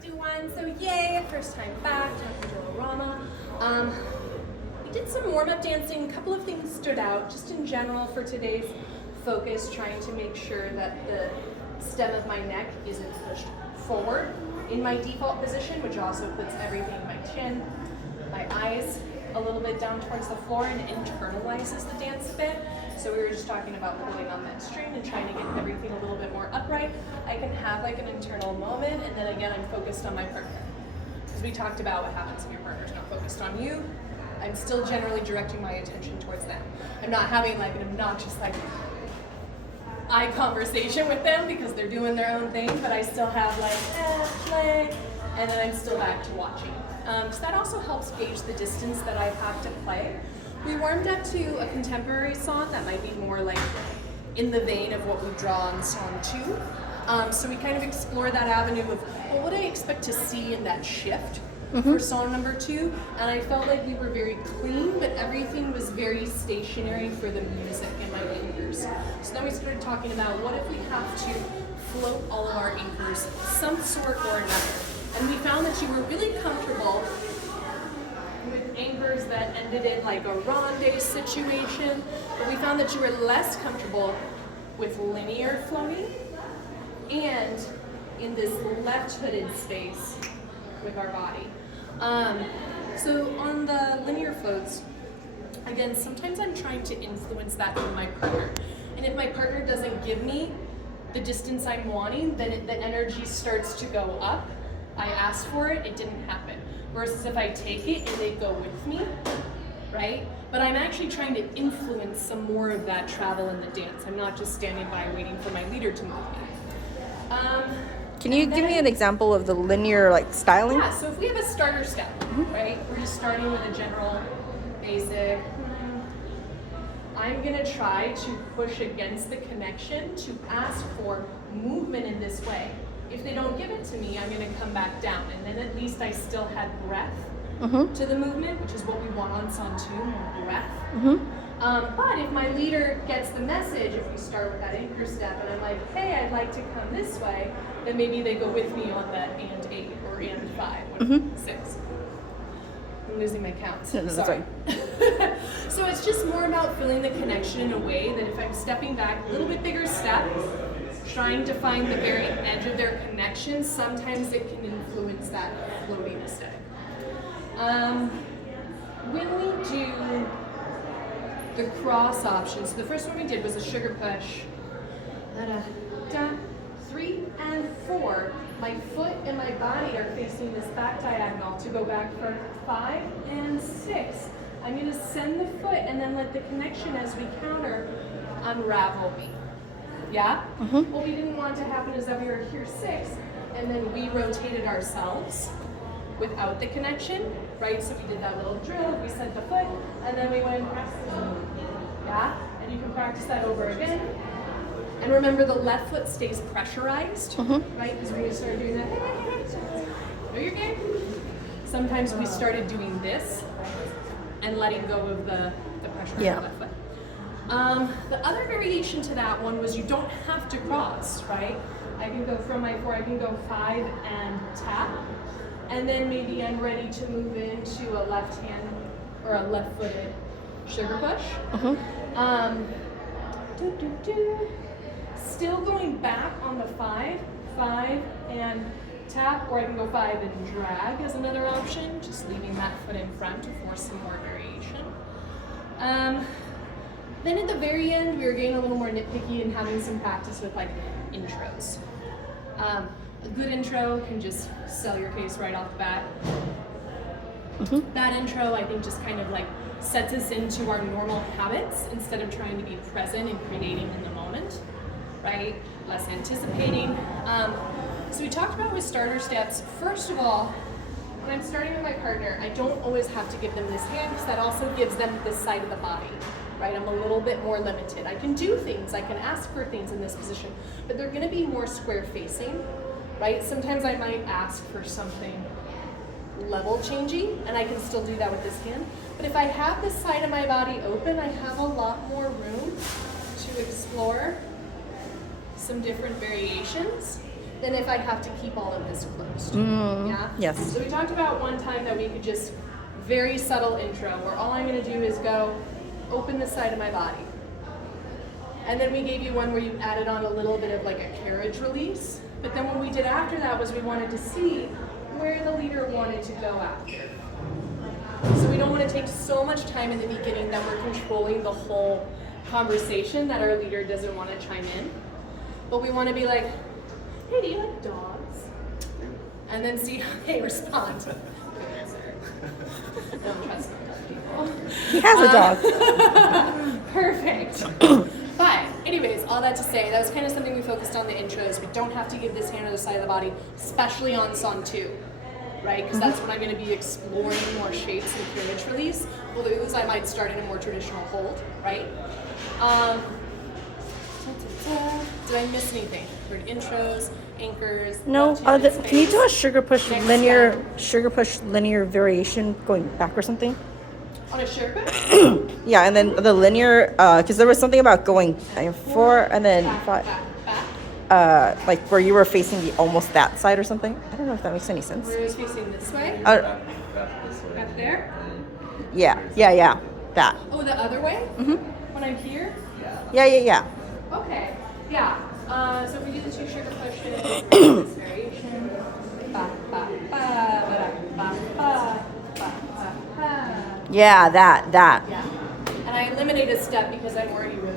3, 2, 1. So yay, first time back, Dr. Rama. We did some warm-up dancing. A couple of things stood out, just in general for today's focus, trying to make sure that the stem of my neck isn't pushed forward in my default position, which also puts everything in my chin, my eyes a little bit down towards the floor and internalizes the dance a bit. So we were just talking about pulling on that string and trying to get everything a little bit more upright. I can have like an internal moment, and then again, I'm focused on my partner. Because we talked about what happens if your partner's not focused on you. I'm still generally directing my attention towards them. I'm not having like an obnoxious like eye conversation with them because they're doing their own thing, but I still have like, play, and then I'm still back to watching. So that also helps gauge the distance that I have to play. We warmed up to a contemporary song that might be more like in the vein of what we draw on song 2. So we kind of explore that avenue of, well, what do I expect to see in that shift for song number 2? And I felt like we were very clean, but everything was very stationary for the music and my anchors. So then we started talking about what if we have to float all of our anchors some sort or another. And we found that you were really comfortable with anchors that ended in like a ronde situation, but we found that you were less comfortable with linear floating and in this left-hooded space with our body. So on the linear floats, again, sometimes I'm trying to influence that with my partner. And if my partner doesn't give me the distance I'm wanting, then the energy starts to go up. I asked for it, it didn't happen. Versus if I take it and they go with me, right? But I'm actually trying to influence some more of that travel in the dance. I'm not just standing by waiting for my leader to move me. Can you give me an example of the linear like styling? Yeah, so if we have a starter step, right? We're just starting with a general basic. I'm gonna try to push against the connection to ask for movement in this way. If they don't give it to me, I'm gonna come back down, and then at least I still had breath to the movement, which is what we want on song 2, more breath. But if my leader gets the message, if we start with that anchor step, and I'm like, hey, I'd like to come this way, then maybe they go with me on that and 8 or and 5 or 6. I'm losing my count. Sorry. So it's just more about feeling the connection in a way that if I'm stepping back, a little bit bigger step, trying to find the very edge of their connection, sometimes it can influence that floating aesthetic. When we do the cross option, so the first one we did was a sugar push. 3 and 4. My foot and my body are facing this back diagonal to go back for 5 and 6. I'm going to send the foot and then let the connection as we counter unravel me. Yeah? What we didn't want to happen is that we were here 6 and then we rotated ourselves without the connection, right? So we did that little drill, we sent the foot, and then we went and pressed the foot. Yeah? And you can practice that over again. And remember, the left foot stays pressurized, right? Because when we started doing that, know your game. Sometimes we started doing this and letting go of the pressure on the left foot. The other variation to that one was you don't have to cross, right? I can go from my 4, I can go 5 and tap. And then maybe I'm ready to move into a left hand or a left footed sugar push. Still going back on the 5 and tap, or I can go 5 and drag as another option, just leaving that foot in front to force some more variation. Then at the very end, we were getting a little more nitpicky and having some practice with like intros. A good intro can just sell your case right off the bat. That intro, I think, just kind of like sets us into our normal habits instead of trying to be present and creating in the moment, right? Less anticipating. So we talked about with starter steps. First of all, when I'm starting with my partner, I don't always have to give them this hand because that also gives them this side of the body, right? I'm a little bit more limited. I can do things, I can ask for things in this position, but they're gonna be more square facing, right? Sometimes I might ask for something level changing, and I can still do that with this hand. But if I have this side of my body open, I have a lot more room to explore some different variations than if I have to keep all of this closed. Yeah? Yes. So we talked about one time that we could just very subtle intro where all I'm going to do is go open the side of my body. And then we gave you one where you added on a little bit of like a carriage release. But then what we did after that was we wanted to see where the leader wanted to go after. So we don't want to take so much time in the beginning that we're controlling the whole conversation that our leader doesn't want to chime in. But we want to be like, hey, do you like dogs? And then see how they respond. Good answer. Don't trust people. He has a dog. Perfect. But anyways, all that to say, that was kind of something we focused on the intros. We don't have to give this hand to the side of the body, especially on song 2, right? Because that's when I'm going to be exploring more shapes and carriage release. Blues, I might start in a more traditional hold, right? Did I miss anything? Heard intros, anchors. No. left hand in Can you do a space. sugar push Next linear variation going back or something? On a sugar? Yeah, and then the linear, because there was something about going 4 and then Back, 5, back, back. like where you were facing the almost that side or something. I don't know if that makes any sense. Where is facing this way? Back this way. Back there? Yeah, that. Oh, the other way? Mhm. When I'm here? Yeah. Okay, yeah. So if we do the 2 sugar pushes, this variation. Ba, ba, ba, ba, ba, ba, ba, ba. Yeah, that. Yeah. And I eliminated a step because I'm already really